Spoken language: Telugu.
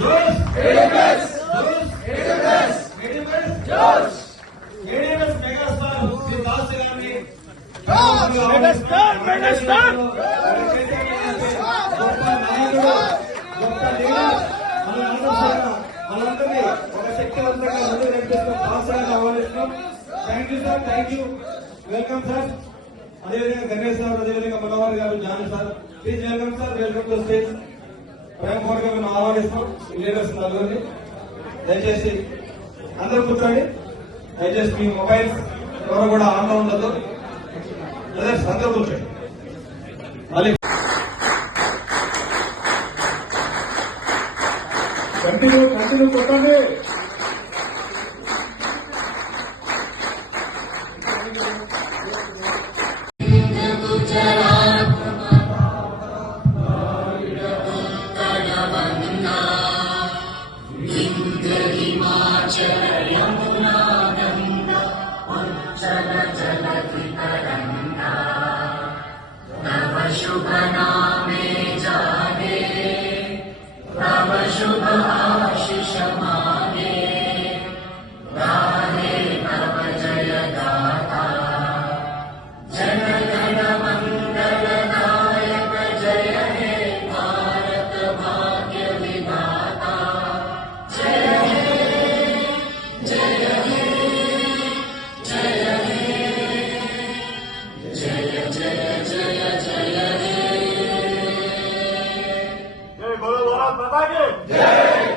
మెగాస్టార్ శ్రీ దాస్ గారిని మనందరినీ ఒక శక్తివంతంగా ముందుకు నడిపిస్తున్న దాస్ గారిని ఆహ్వానిస్తున్నాం. Thank you sir, thank you, welcome sir. అదేవిధంగా గణేష్ సార్, అదేవిధంగా Manohar garu, John sir, please welcome sir, welcome to stage. ప్రేమపూర్వకంగా మనం ఆహ్వానిస్తాం లీడర్స్ నలుగురిని. దయచేసి అందరూ కూర్చోండి. దయచేసి మీ మొబైల్స్ ఎవరు కూడా ఆన్లో ఉండదు. అందరూ కూర్చోండి. మళ్ళీ కంటిన్యూ కొట్టండి. शुभ नामे जागे तव शुभ आशीष मागे गाहे तव जय गाथा जन गण मंगल दायक जय हे भारत भाग्य विधाता जय हे जय हे जय हे जय जय जय जय बोलो भारत माता की जय।